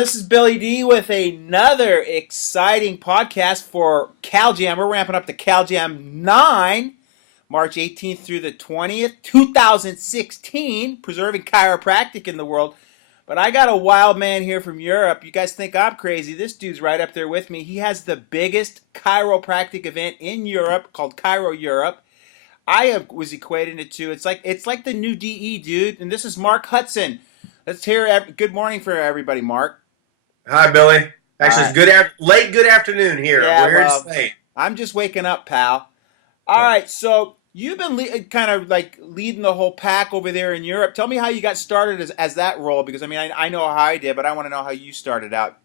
This is Billy D with another exciting podcast for CalJam. We're ramping up to CalJam 9, March 18th through the 20th, 2016, preserving chiropractic in the world. But I got a wild man here from Europe. You guys think I'm crazy. This dude's right up there with me. He has the biggest chiropractic event in Europe called Chiro Europe. I was equating it to, it's like the new DE, dude. And this is Marc Hudson. Let's hear good morning for everybody, Marc. Hi, Billy. Actually, it's good afternoon here. Yeah, We're here in Spain. I'm just waking up, pal. All right, so you've been kind of like leading the whole pack over there in Europe. Tell me how you got started as that role, because I mean I know how I did, but I want to know how you started out.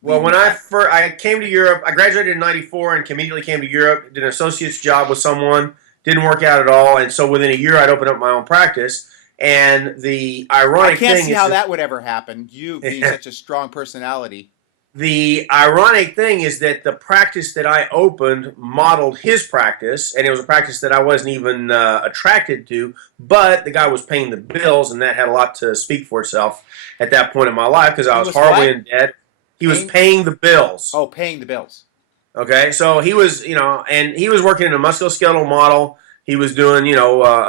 Well, when I came to Europe, I graduated in '94 and immediately came to Europe. Did an associate's job with someone, didn't work out at all, and so within a year I'd opened up my own practice. And the ironic thing is, I can't see how that would ever happen. You being such a strong personality. The ironic thing is that the practice that I opened modeled his practice, and it was a practice that I wasn't even attracted to, but the guy was paying the bills, and that had a lot to speak for itself at that point in my life because I was horribly in debt. He was paying the bills. Oh, paying the bills. Okay, so he was, and he was working in a musculoskeletal model. He was doing,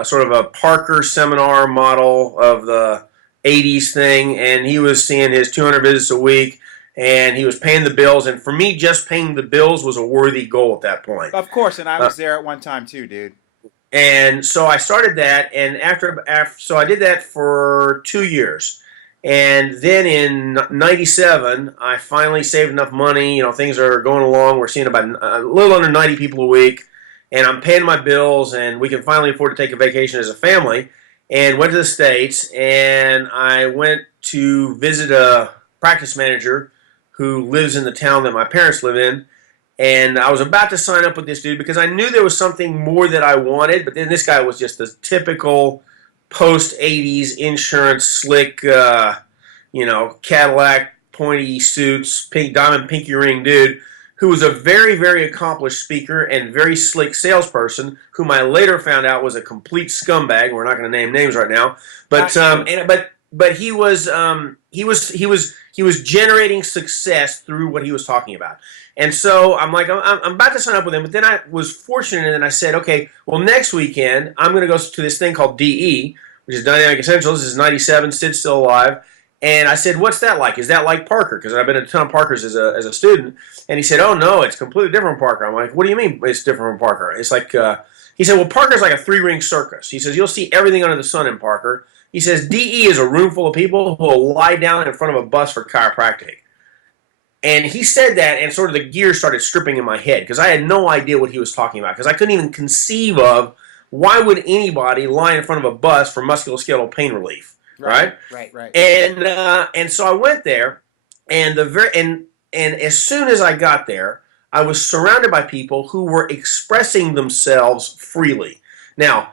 sort of a Parker seminar model of the 80s thing, and he was seeing his 200 visits a week, and he was paying the bills. And for me, just paying the bills was a worthy goal at that point. Of course, and I was there at one time too, dude. And so I started that, and so I did that for 2 years. And then in '97, I finally saved enough money. Things are going along. We're seeing about a little under 90 people a week. And I'm paying my bills, and we can finally afford to take a vacation as a family, and went to the States, and I went to visit a practice manager who lives in the town that my parents live in, and I was about to sign up with this dude because I knew there was something more that I wanted, but then this guy was just the typical post-'80s insurance slick, Cadillac, pointy suits, pink diamond pinky ring dude, who was a very, very accomplished speaker and very slick salesperson, whom I later found out was a complete scumbag. We're not going to name names right now, but he was generating success through what he was talking about. And so I'm like, I'm about to sign up with him, but then I was fortunate and I said, okay, well, next weekend I'm going to go to this thing called DE, which is Dynamic Essentials. This is '97, Sid's still alive. And I said, what's that like? Is that like Parker? Because I've been at a ton of Parkers as a student. And he said, oh, no, it's completely different from Parker. I'm like, what do you mean it's different from Parker? It's like, he said, well, Parker's like a three-ring circus. He says, you'll see everything under the sun in Parker. He says, DE is a room full of people who will lie down in front of a bus for chiropractic. And he said that, and sort of the gears started stripping in my head because I had no idea what he was talking about because I couldn't even conceive of why would anybody lie in front of a bus for musculoskeletal pain relief. Right. And so I went there, and as soon as I got there, I was surrounded by people who were expressing themselves freely. Now,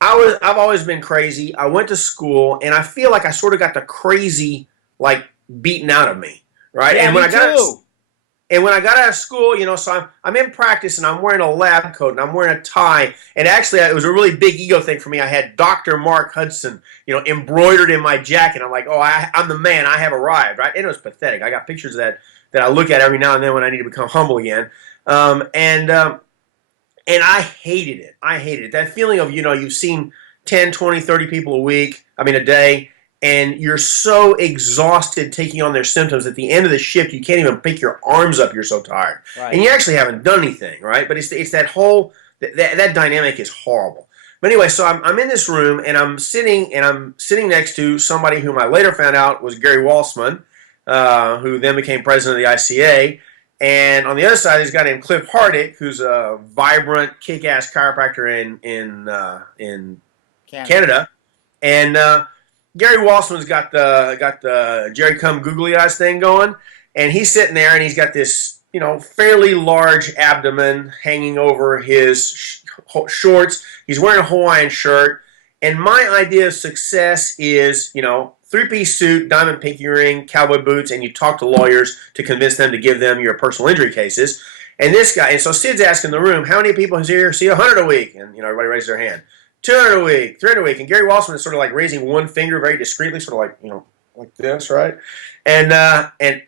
I've always been crazy. I went to school, and I feel like I sort of got the crazy beaten out of me, right? Yeah, and when me too. And when I got out of school, so I'm in practice, and I'm wearing a lab coat, and I'm wearing a tie. And actually, it was a really big ego thing for me. I had Dr. Marc Hudson, embroidered in my jacket. I'm like, oh, I'm the man. I have arrived, right? And it was pathetic. I got pictures of that I look at every now and then when I need to become humble again. And I hated it. I hated it. That feeling of, you've seen 10, 20, 30 people a day, and you're so exhausted taking on their symptoms at the end of the shift you can't even pick your arms up, you're so tired. Right. And you actually haven't done anything, right? But it's that whole, that dynamic is horrible. But anyway, so I'm in this room, and I'm sitting next to somebody whom I later found out was Gary Walsman, who then became president of the ICA. And on the other side, there's a guy named Cliff Hardick, who's a vibrant, kick-ass chiropractor in Canada. And Gary Walsman's got the Jerry Cum Googly Eyes thing going, and he's sitting there, and he's got this, fairly large abdomen hanging over his shorts. He's wearing a Hawaiian shirt, and my idea of success is, three-piece suit, diamond pinky ring, cowboy boots, and you talk to lawyers to convince them to give them your personal injury cases. And this guy, and so Sid's asking the room, how many people here see 100 a week? And, everybody raises their hand. 200 a week, 300 a week. And Gary Walsman is sort of like raising one finger very discreetly, sort of like, like this, right? And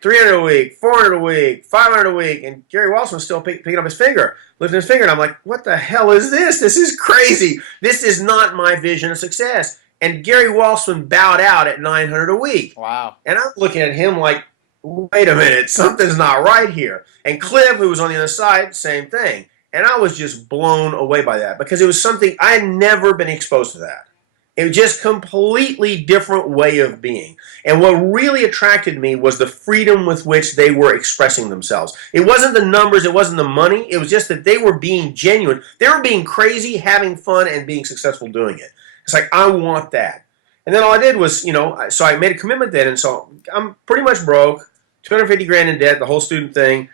300 a week, 400 a week, 500 a week, and Gary Walsh was still picking up his finger, lifting his finger, and I'm like, what the hell is this? This is crazy. This is not my vision of success. And Gary Walshman bowed out at 900 a week. Wow. And I'm looking at him like, wait a minute, something's not right here. And Cliff, who was on the other side, same thing. And I was just blown away by that because it was something I had never been exposed to that. It was just completely different way of being. And what really attracted me was the freedom with which they were expressing themselves. It wasn't the numbers, it wasn't the money, it was just that they were being genuine. They were being crazy, having fun, and being successful doing it. It's like, I want that. And then all I did was, so I made a commitment then, and so I'm pretty much broke, 250 grand in debt, the whole student thing.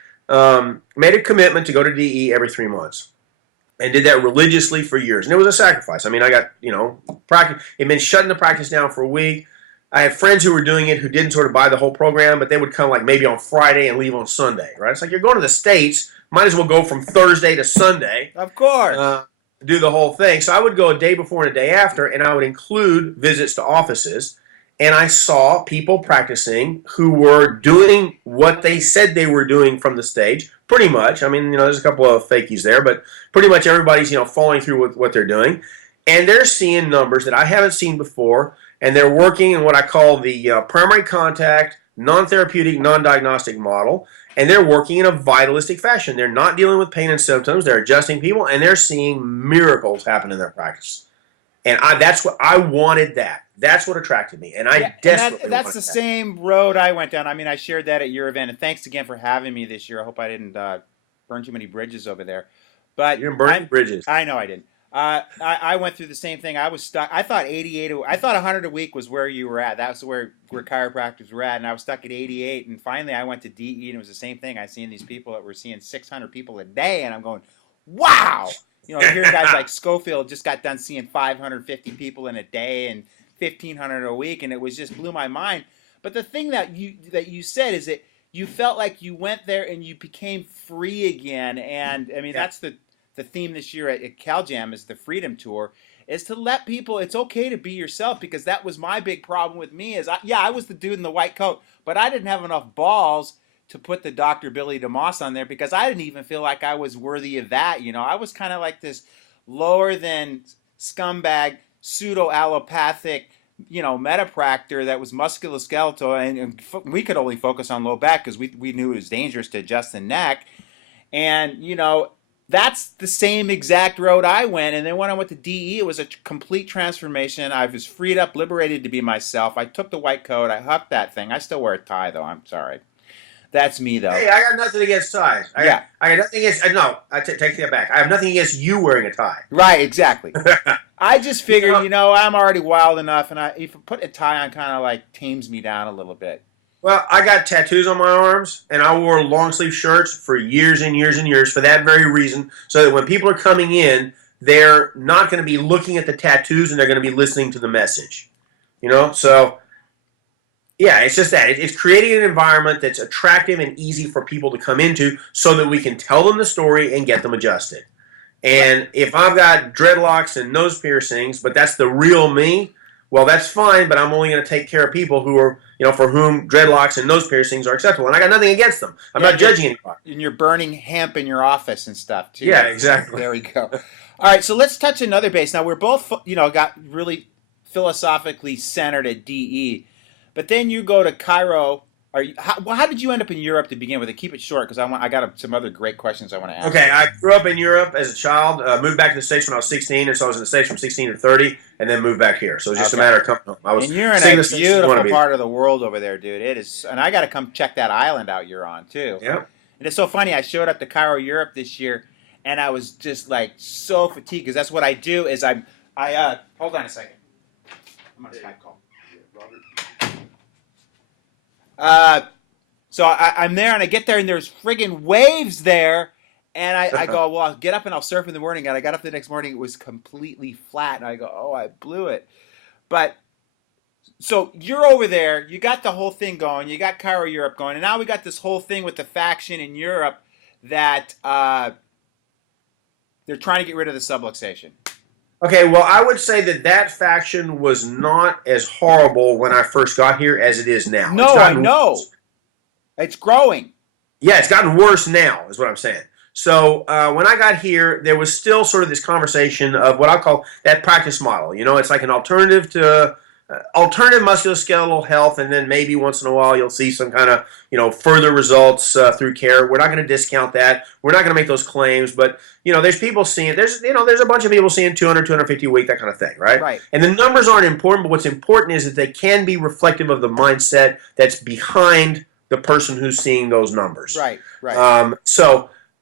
Made a commitment to go to DE every 3 months. And did that religiously for years. And it was a sacrifice. I mean, I got, practice. It meant shutting the practice down for a week. I had friends who were doing it who didn't sort of buy the whole program, but they would come like maybe on Friday and leave on Sunday, right? It's like you're going to the States, might as well go from Thursday to Sunday. Of course. Do the whole thing. So I would go a day before and a day after, and I would include visits to offices. And I saw people practicing who were doing what they said they were doing from the stage, pretty much. I mean, there's a couple of fakies there, but pretty much everybody's, following through with what they're doing. And they're seeing numbers that I haven't seen before, and they're working in what I call the primary contact, non-therapeutic, non-diagnostic model, and they're working in a vitalistic fashion. They're not dealing with pain and symptoms. They're adjusting people, and they're seeing miracles happen in their practice. And that's what I wanted. That's what attracted me, and I desperately that's the same road I went down. I mean, I shared that at your event, and thanks again for having me this year. I hope I didn't burn too many bridges over there. But you didn't burn bridges. I know I didn't. I went through the same thing. I was stuck. I thought 88. I thought 100 a week was where you were at. That was where chiropractors were at, and I was stuck at 88. And finally, I went to DE, and it was the same thing. I seen these people that were seeing 600 people a day, and I'm going, wow. Here guys like Schofield just got done seeing 550 people in a day and 1,500 a week, and it was just blew my mind. But the thing that you said is that you felt like you went there and you became free again. And I mean, that's the theme this year at CalJam is the Freedom Tour, is to let people, it's okay to be yourself, because that was my big problem with me is, I was the dude in the white coat, but I didn't have enough balls to put the Dr. Billy DeMoss on there because I didn't even feel like I was worthy of that. I was kind of like this lower than scumbag, pseudo-allopathic, metapractor that was musculoskeletal, and we could only focus on low back because we knew it was dangerous to adjust the neck. And, that's the same exact road I went. And then when I went to DE, it was a complete transformation. I was freed up, liberated to be myself. I took the white coat. I hucked that thing. I still wear a tie, though. I'm sorry. That's me, though. Hey, I got nothing against ties. I got nothing against. No, I take that back. I have nothing against you wearing a tie. Right, exactly. I just figured, I'm already wild enough, and if I put a tie on, kind of like tames me down a little bit. Well, I got tattoos on my arms, and I wore long sleeve shirts for years and years and years for that very reason, so that when people are coming in, they're not going to be looking at the tattoos, and they're going to be listening to the message. So. Yeah, it's just that. It's creating an environment that's attractive and easy for people to come into so that we can tell them the story and get them adjusted. And if I've got dreadlocks and nose piercings, but that's the real me, well, that's fine, but I'm only going to take care of people who are, for whom dreadlocks and nose piercings are acceptable. And I got nothing against them. I'm not judging anybody. And you're burning hemp in your office and stuff, too. Yeah, exactly. There we go. All right, so let's touch another base. Now, we're both, got really philosophically centered at DE. But then you go to Cairo. How did you end up in Europe to begin with? To keep it short, because I got some other great questions I want to ask. Okay, I grew up in Europe as a child. Moved back to the States when I was 16, and so I was in the States from 16 to 30, and then moved baup here. So it was just a matter of coming home. And you're in a beautiful part of the world over there, dude. It is, and I got to come check that island out you're on too. Yeah. And it's so funny. I showed up to Cairo, Europe this year, and I was just like so fatigued because that's what I do. Is I hold on a second. I'm on a Skype call. So I'm there, and I get there, and there's friggin' waves there, and I go, well, I'll get up and I'll surf in the morning. And I got up the next morning, it was completely flat, and I go, oh, I blew it. But so you're over there, you got the whole thing going, you got Cairo Europe going, and now we got this whole thing with the faction in Europe that they're trying to get rid of the subluxation. Okay, well, I would say that faction was not as horrible when I first got here as it is now. It's No, I gotten know. It's growing. Yeah, it's gotten worse now, is what I'm saying. So when I got here, there was still sort of this conversation of what I call that practice model. You know, it's like an alternative to alternative musculoskeletal health, and then maybe once in a while you'll see some kind of further results through care. We're not going to discount that. We're not going to make those claims, but there's people seeing there's a bunch of people seeing 200, 250 a week, that kind of thing, right? Right. And the numbers aren't important, but what's important is that they can be reflective of the mindset that's behind the person who's seeing those numbers. Right. Right.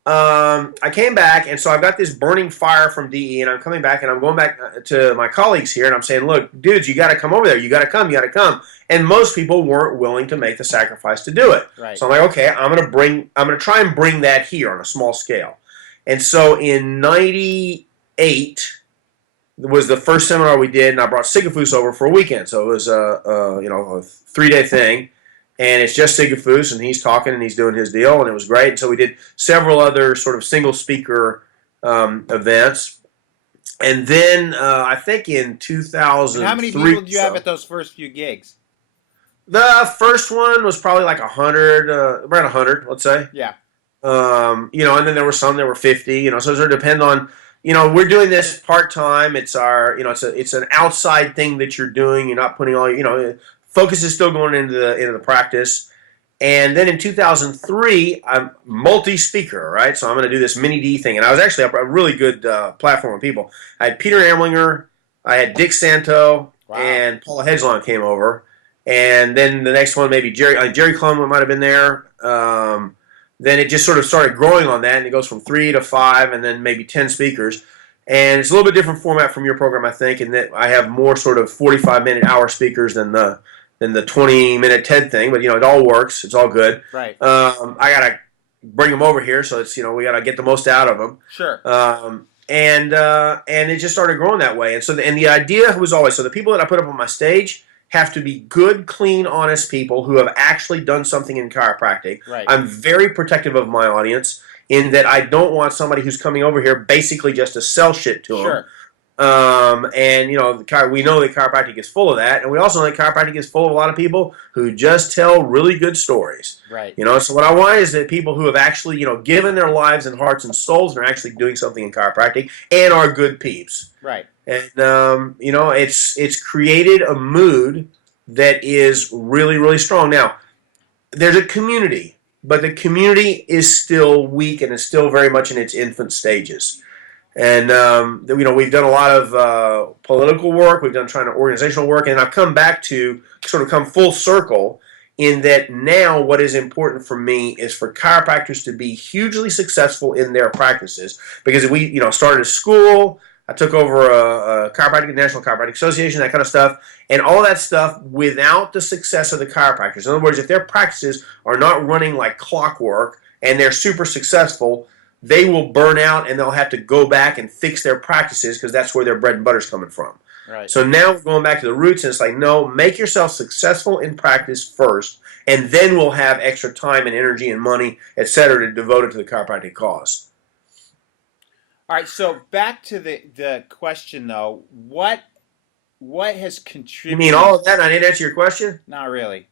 I came back, and so I've got this burning fire from DE, and I'm coming back, and I'm going back to my colleagues here, and I'm saying, look, dudes, you got to come over there. You got to come. You got to come. And most people weren't willing to make the sacrifice to do it. Right. So I'm like, okay, I'm going to try and bring that here on a small scale. And so in '98 was the first seminar we did, and I brought Sigafus over for a weekend. So it was a 3-day thing. And it's just Sigafus, and he's talking, and he's doing his deal, and it was great. And so we did several other sort of single-speaker events. And then I think in 2003... And how many people did you have at those first few gigs? The first one was probably like 100, around 100, let's say. Yeah. And then there were some that were 50, so it sort of depend on... we're doing this part-time. It's our, it's an outside thing that you're doing. You're not putting all, focus is still going into the practice. And then in 2003, I'm multi-speaker, right? So I'm going to do this mini D thing. And I was actually a really good platform of people. I had Peter Amlinger, I had Dick Santo, and Paula Hedgelon came over. And then the next one, maybe Jerry Klum might have been there. Then it just sort of started growing on that, and it goes from 3 to 5 and then maybe 10 speakers. And it's a little bit different format from your program, I think, in that I have more sort of 45-minute hour speakers than the 20-minute TED thing, but it all works. It's all good. Right. I gotta bring them over here, so it's we gotta get the most out of them. Sure. And it just started growing that way. And so the idea was always, so the people that I put up on my stage have to be good, clean, honest people who have actually done something in chiropractic. Right. I'm very protective of my audience in that I don't want somebody who's coming over here basically just to sell shit to them. Sure. We know that chiropractic is full of that, and we also know that chiropractic is full of a lot of people who just tell really good stories. Right. So what I want is that people who have actually, given their lives and hearts and souls and are actually doing something in chiropractic and are good peeps. Right. And it's created a mood that is really, really strong. Now, there's a community, but the community is still weak and is still very much in its infant stages. And, we've done a lot of political work. We've done organizational work. And I've come back to sort of come full circle in that now what is important for me is for chiropractors to be hugely successful in their practices. Because we, started a school. I took over a National Chiropractic Association, that kind of stuff. And all that stuff without the success of the chiropractors. In other words, if their practices are not running like clockwork and they're super successful, they will burn out and they'll have to go back and fix their practices because that's where their bread and butter is coming from. Right. So now we're going back to the roots, and it's like, no, make yourself successful in practice first, and then we'll have extra time and energy and money, etc., to devote it to the chiropractic cause. All right, so back to the question, though. What has contributed... You mean all of that and I didn't answer your question? Not really.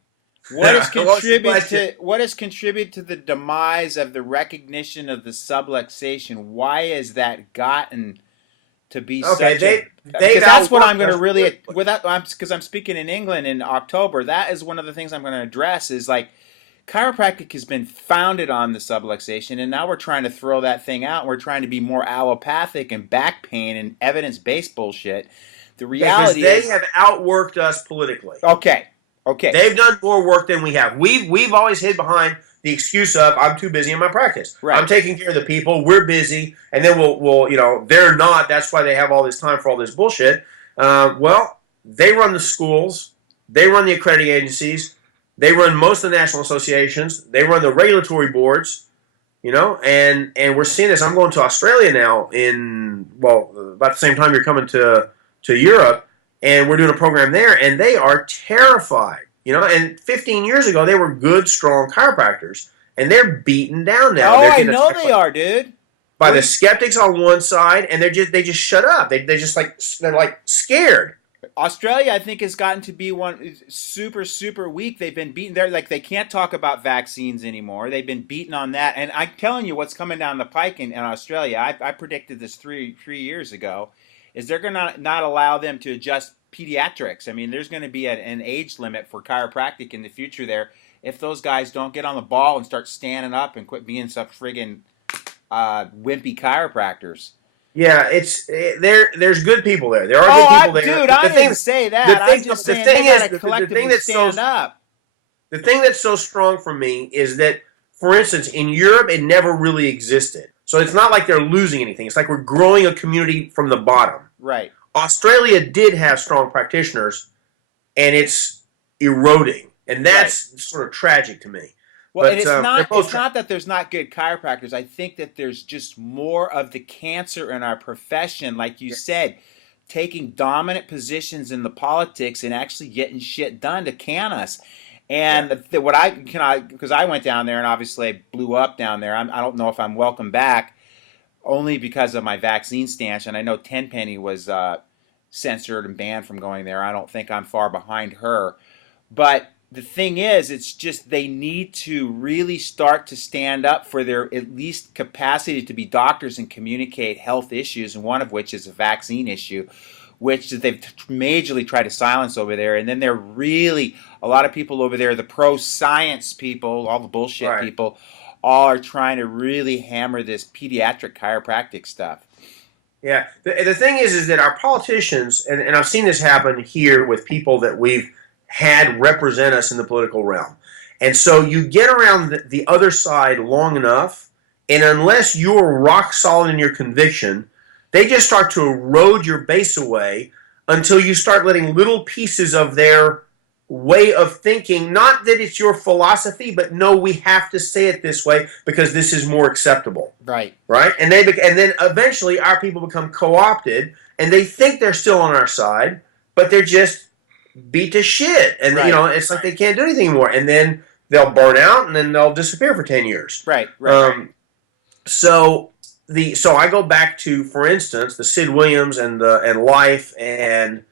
What has contributed to the demise of the recognition of the subluxation? Why has that gotten to be such a... Because that's what I'm going to really... Because I'm speaking in England in October. That is one of the things I'm going to address is like chiropractic has been founded on the subluxation, and now we're trying to throw that thing out. We're trying to be more allopathic and back pain and evidence-based bullshit. The reality is... They have outworked us politically. Okay. They've done more work than we have. We've always hid behind the excuse of I'm too busy in my practice. Right. I'm taking care of the people. We're busy, and then we'll they're not. That's why they have all this time for all this bullshit. Well, they run the schools. They run the accrediting agencies. They run most of the national associations. They run the regulatory boards. And we're seeing this. I'm going to Australia now about the same time you're coming to Europe. And we're doing a program there, and they are terrified. And 15 years ago, they were good, strong chiropractors, and they're beaten down now. Oh, I know they are, dude. by What the do you, skeptics on one side, and they just shut up. They just like they're like scared. Australia, I think, has gotten to be one super, super weak. They've been beaten. They're like they can't talk about vaccines anymore. They've been beaten on that. And I'm telling you, what's coming down the pike in Australia, I predicted this three years ago, is they're going to not allow them to adjust pediatrics. I mean, there's going to be an age limit for chiropractic in the future there if those guys don't get on the ball and start standing up and quit being some friggin' wimpy chiropractors. Yeah, there's good people there. There are Oh, good people there. dude, I The thing didn't say the that. I'm thing just the saying they thing got is to the thing collectively that's so stand up. the thing that's so strong for me is that, for instance, in Europe, it never really existed. So it's not like they're losing anything. It's like we're growing a community from the bottom. Right. Australia did have strong practitioners, and it's eroding, and Right. that's sort of tragic to me. Well, and But it's they're not both. that there's not good chiropractors. I think that there's just more of the cancer in our profession, like you said, taking dominant positions in the politics and actually getting shit done to can us. Yeah. And what I can I because I went down there and obviously I blew up down there. I don't know if I'm welcome back only because of my vaccine stance. And I know Tenpenny was censored and banned from going there. I don't think I'm far behind her. But the thing is, it's just they need to really start to stand up for their at least capacity to be doctors and communicate health issues, and one of which is a vaccine issue, which they've majorly tried to silence over there. And then they're really, a lot of people over there, the pro-science people, all the bullshit Right. people, all are trying to really hammer this pediatric chiropractic stuff. Yeah. The thing is that our politicians, and I've seen this happen here with people that we've had represent us in the political realm. And so you get around the other side long enough, and unless you're rock solid in your conviction, they just start to erode your base away until you start letting little pieces of their way of thinking, not that it's your philosophy, but no, we have to say it this way because this is more acceptable. Right. Right? And then eventually our people become co-opted, and they think they're still on our side, but they're just beat to shit. And Right. it's like they can't do anything anymore. And then they'll burn out, and then they'll disappear for 10 years. Right. Right. So I go back to, for instance, the Sid Williams and Life, and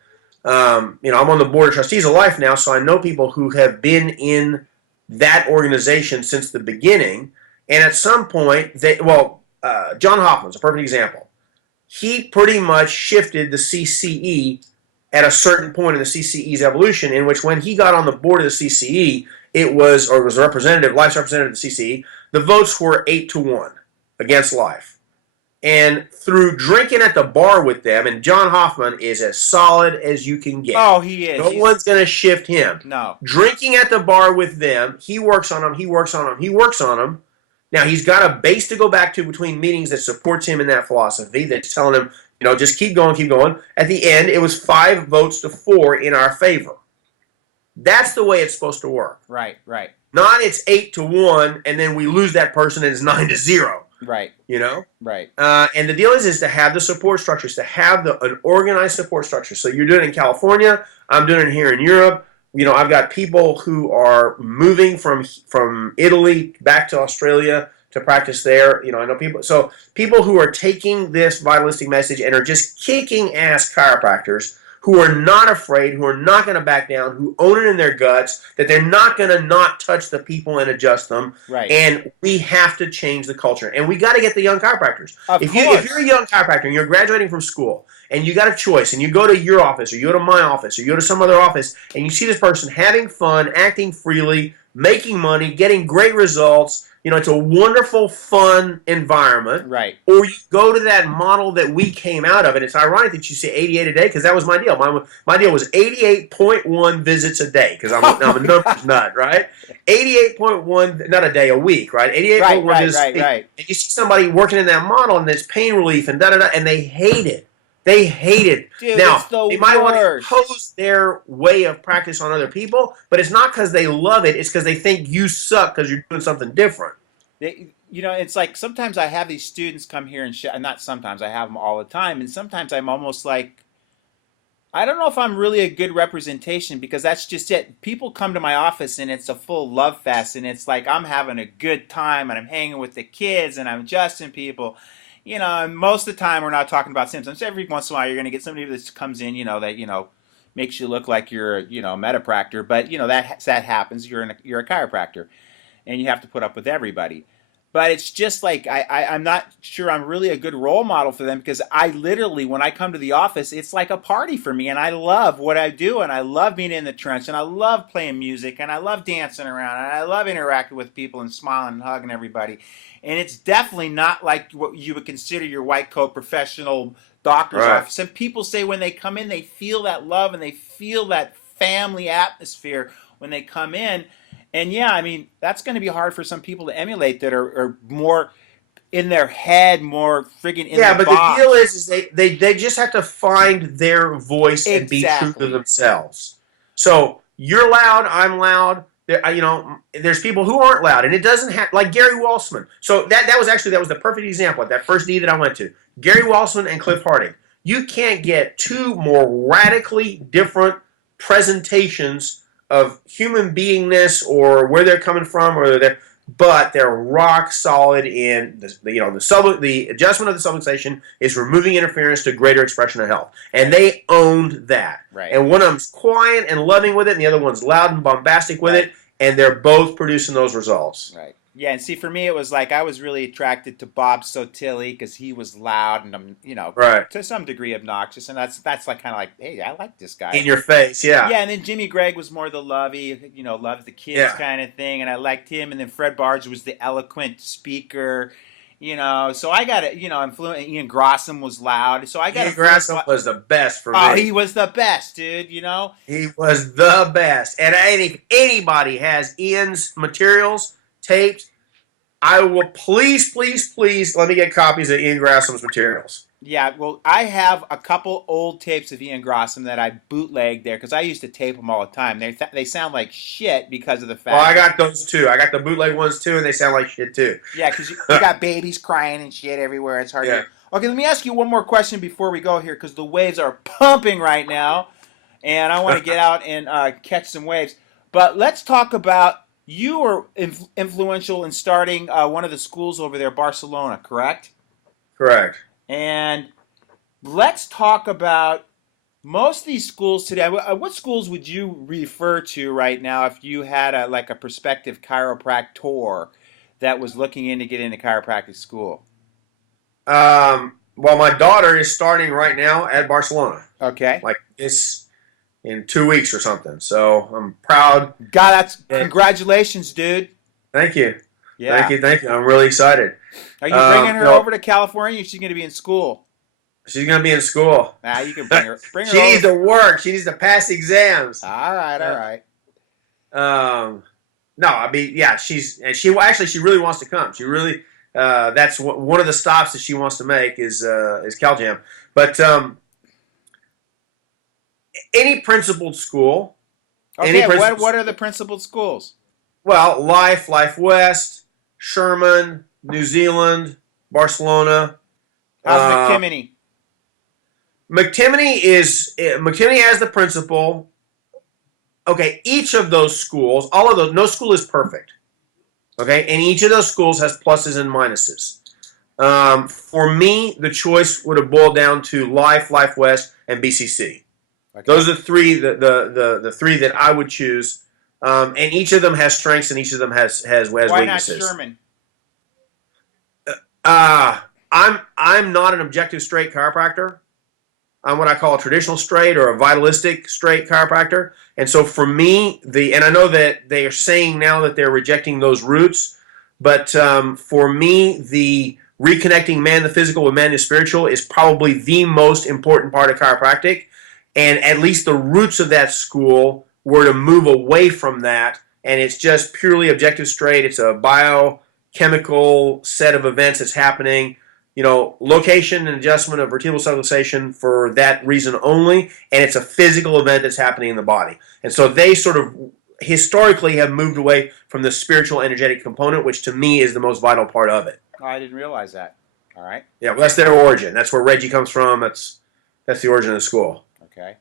I'm on the board of trustees of Life now, so I know people who have been in that organization since the beginning. And at some point, John Hoffman's a perfect example. He pretty much shifted the CCE at a certain point in the CCE's evolution, in which when he got on the board of the CCE, it was a representative, Life's representative of the CCE, the votes were 8-1 against Life. And through drinking at the bar with them, and John Hoffman is as solid as you can get. Oh, he is. No one's going to shift him. No. Drinking at the bar with them, he works on them, he works on them, he works on them. Now, he's got a base to go back to between meetings that supports him in that philosophy, that's telling him, just keep going, keep going. At the end, it was 5-4 in our favor. That's the way it's supposed to work. Right. Not it's 8-1, and then we lose that person and it's 9-0. Right. Right. And the deal is to have the support structures, to have an organized support structure. So you're doing it in California. I'm doing it here in Europe. I've got people who are moving from Italy back to Australia to practice there. I know people who are taking this vitalistic message and are just kicking ass chiropractors who are not afraid, who are not going to back down, who own it in their guts, that they're not going to not touch the people and adjust them. Right. And we have to change the culture. And we got to get the young chiropractors. If you're a young chiropractor and you're graduating from school and you got a choice and you go to your office or you go to my office or you go to some other office and you see this person having fun, acting freely, making money, getting great results, it's a wonderful, fun environment. Right. Or you go to that model that we came out of, and it's ironic that you say 88 a day, because that was my deal. My deal was 88.1 visits a day, because I'm a numbers nut, right? 88.1, not a day, a week, right? 88.1 visits a week. Right. And you see somebody working in that model, and there's pain relief, and da-da-da, and they hate it. They hate it. Dude, now, it's the they might want to worst. impose their way of practice on other people, but it's not because they love it. It's because they think you suck because you're doing something different. It's like sometimes I have these students come here and not sometimes, I have them all the time, and sometimes I'm almost like, I don't know if I'm really a good representation, because that's just it. People come to my office and it's a full love fest, and it's like I'm having a good time and I'm hanging with the kids and I'm adjusting people. And most of the time we're not talking about symptoms. Every once in a while you're going to get somebody that comes in, that makes you look like you're, a metapractor. But that happens. You're a chiropractor, and you have to put up with everybody. But it's just like I'm not sure I'm really a good role model for them, because I literally, when I come to the office, it's like a party for me, and I love what I do, and I love being in the trench, and I love playing music, and I love dancing around, and I love interacting with people and smiling and hugging everybody. And it's definitely not like what you would consider your white coat professional doctor's Right. office. And people say when they come in, they feel that love and they feel that family atmosphere when they come in. And yeah, I mean, that's going to be hard for some people to emulate that are more in their head, more friggin' in Yeah, the but box. the deal is they just have to find their voice and be true Exactly. to themselves. So you're loud, I'm loud. There's people who aren't loud, and it doesn't have, like Gary Walsman. So that was the perfect example at that first D that I went to. Gary Walsman and Cliff Harding. You can't get two more radically different presentations of human beingness or where they're coming from, but they're rock solid in the adjustment of the subluxation is removing interference to greater expression of health, and they owned that. Right. And one of them's quiet and loving with it, and the other one's loud and bombastic with it, and they're both producing those results. Right. Yeah, and see, for me, it was like I was really attracted to Bob Sotilli because he was loud and Right. to some degree obnoxious, and that's like kind of like, hey, I like this guy. In your face, yeah. Yeah, and then Jimmy Gregg was more the lovey, loves the kids kind of thing, and I liked him. And then Fred Barge was the eloquent speaker, So I got it, Ian Grossum was loud, so I got. Ian Grossum was the best for me. Oh, he was the best, dude. He was the best. And if anybody has Ian's materials taped, I will please let me get copies of Ian Grossum's materials. Yeah, well, I have a couple old tapes of Ian Grossum that I bootlegged there because I used to tape them all the time. They sound like shit because of the fact. Well, I got those too. I got the bootleg ones too, and they sound like shit too. Yeah, because you got babies crying and shit everywhere. It's hard to. Okay, let me ask you one more question before we go here, because the waves are pumping right now, and I want to get out and catch some waves. But let's talk about, you were influential in starting one of the schools over there, Barcelona, correct? Correct. And let's talk about most of these schools today. What schools would you refer to right now if you had a prospective chiropractor that was looking in to get into chiropractic school? Well, my daughter is starting right now at Barcelona. Okay. Like this in 2 weeks or something. So I'm proud. God, congratulations, dude. Thank you. Yeah. Thank you. I'm really excited. Are you bringing her over to California, or she's going to be in school? She's going to be in school. Nah, you can bring her. She needs to work. She needs to pass exams. All right. No, I mean, yeah, she really wants to come. She really, that's one of the stops that she wants to make is CalJam. But any principled school. Okay, what are the principled schools? Well, Life West, Sherman, New Zealand, Barcelona. How's McTimony? McTimony has the principle. Okay, each of those schools, all of those, no school is perfect. Okay, and each of those schools has pluses and minuses. For me, the choice would have boiled down to Life West, and BCC. Okay. Those are the three that I would choose. And each of them has strengths, and each of them has weaknesses. Why not Sherman? I'm not an objective straight chiropractor. I'm what I call a traditional straight or a vitalistic straight chiropractor. And so for me, and I know that they are saying now that they're rejecting those roots, but for me, the reconnecting man the physical with man the spiritual is probably the most important part of chiropractic. And at least the roots of that school were to move away from that, and it's just purely objective straight. It's a biochemical set of events that's happening. Location and adjustment of vertebral subluxation for that reason only, and it's a physical event that's happening in the body. And so they sort of historically have moved away from the spiritual energetic component, which to me is the most vital part of it. Oh, I didn't realize that. All right. Yeah, well, that's their origin. That's where Reggie comes from. That's the origin of the school. Okay.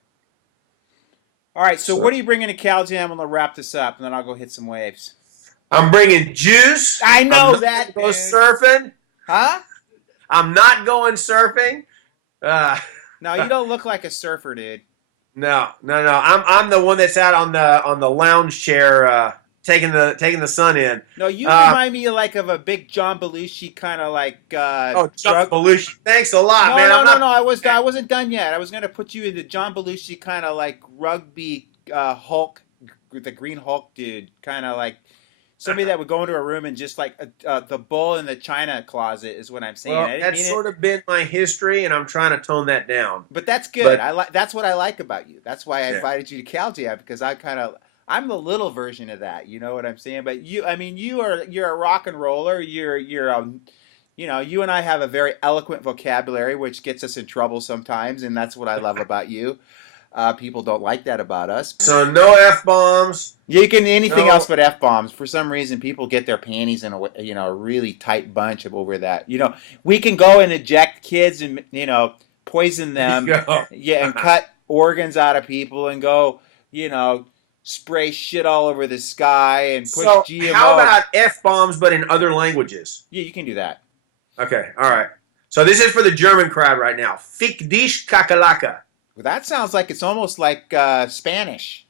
All right, so what are you bringing to CalJam? I'm going to wrap this up, and then I'll go hit some waves. I'm bringing juice. I know that, go surfing. Huh? I'm not going surfing. No, you don't look like a surfer, dude. No. I'm the one that's out on the lounge chair, taking the sun in. No, you remind me of a big John Belushi kind of John Belushi. Thanks a lot, no, man. No. I wasn't done yet. I was gonna put you into John Belushi kind of rugby Hulk, the Green Hulk dude, kind of like somebody that would go into a room and just the bull in the china closet is what I'm saying. Well, that's sort of been my history, and I'm trying to tone that down. But that's good. That's what I like about you. That's why I invited you to CalJam, because I'm the little version of that. You know what I'm saying? But you're a rock and roller. You and I have a very eloquent vocabulary, which gets us in trouble sometimes, and that's what I love about you. People don't like that about us. So no F-bombs. You can anything else but F-bombs. For some reason, people get their panties in a really tight bunch over that. We can go and eject kids and poison them. And cut organs out of people and go spray shit all over the sky and push GMO. How about F-bombs but in other languages? Yeah, you can do that. Okay, all right. So this is for the German crowd right now. Fick dich kakalaka. Well, that sounds like it's almost like Spanish.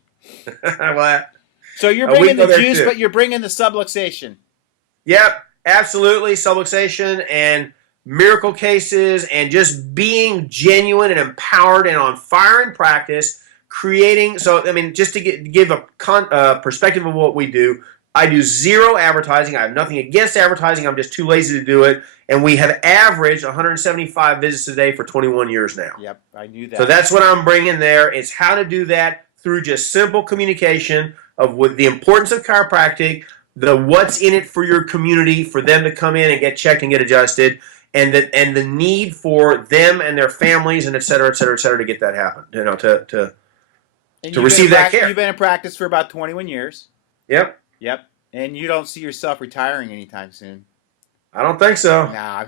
What? So you're bringing the juice, but you're bringing the subluxation. Yep, absolutely. Subluxation and miracle cases and just being genuine and empowered and on fire in practice, creating. So, just to give a perspective of what we do, I do zero advertising. I have nothing against advertising. I'm just too lazy to do it. And we have averaged 175 visits a day for 21 years now. Yep, I knew that. So that's what I'm bringing there. It's how to do that through just simple communication of what the importance of chiropractic, the what's in it for your community, for them to come in and get checked and get adjusted, and the need for them and their families and et cetera, to get that happen. To receive that care. You've been in practice for about 21 years. Yep. And you don't see yourself retiring anytime soon. I don't think so. Nah,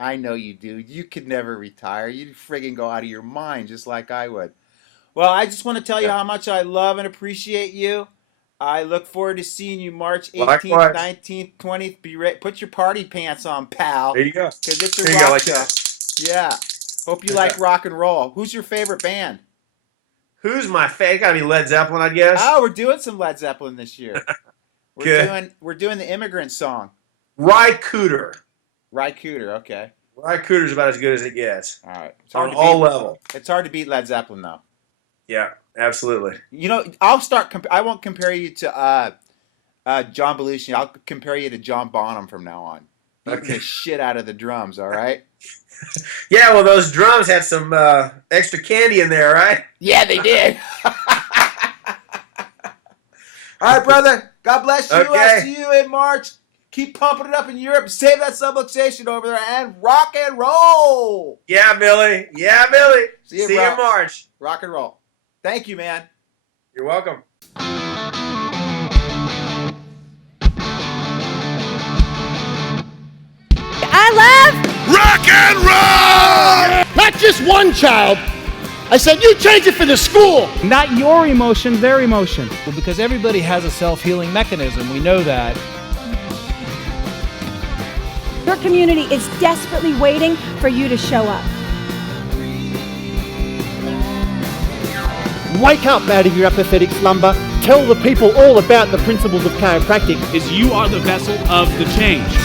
I know you do. You could never retire. You'd friggin' go out of your mind just like I would. Well, I just want to tell you how much I love and appreciate you. I look forward to seeing you March 18th, Likewise. 19th, 20th. Be ready. Put your party pants on, pal. There you go. Because it's a rock show. Yeah. Hope you like rock and roll. Who's your favorite band? Who's my favorite? Gotta be Led Zeppelin, I guess. Oh, we're doing some Led Zeppelin this year. Good. We're doing the Immigrant Song. Ry Cooter, okay. Ry Cooter's about as good as it gets. All right. On all level. It's hard to beat Led Zeppelin, though. Yeah, absolutely. I won't compare you to John Belushi. I'll compare you to John Bonham from now on. Beating the shit out of the drums, all right? Yeah, well, those drums had some extra candy in there, right? Yeah, they did. All right, brother. God bless you. Okay. I'll see you in March. Keep pumping it up in Europe. Save that subluxation over there and rock and roll. Yeah, Billy. See you in March. Rock and roll. Thank you, man. You're welcome. I love rock and roll! Not just one child. I said, you change it for the school. Not your emotion, their emotion. Because everybody has a self-healing mechanism. We know that. Your community is desperately waiting for you to show up. Wake up out of your apathetic slumber. Tell the people all about the principles of chiropractic. Is you are the vessel of the change.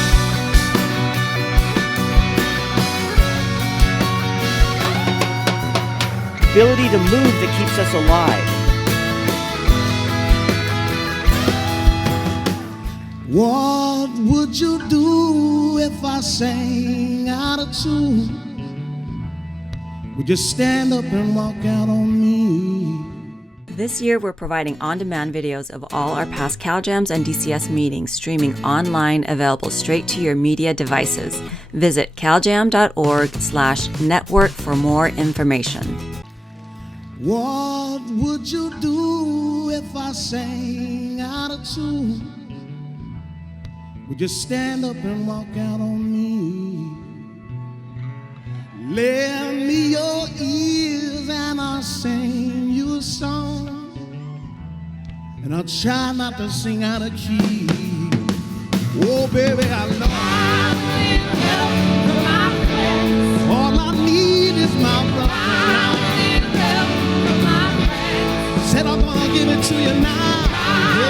Ability to move that keeps us alive. What would you do if I sang out of tune? Would you stand up and walk out on me? This year, we're providing on-demand videos of all our past CalJams and DCS meetings, streaming online, available straight to your media devices. Visit caljam.org/network for more information. What would you do if I sang out of tune? Would you stand up and walk out on me? Lend me your ears and I'll sing you a song. And I'll try not to sing out of key. Oh, baby, I love you. my brother now. Said I'm gonna give it to you now.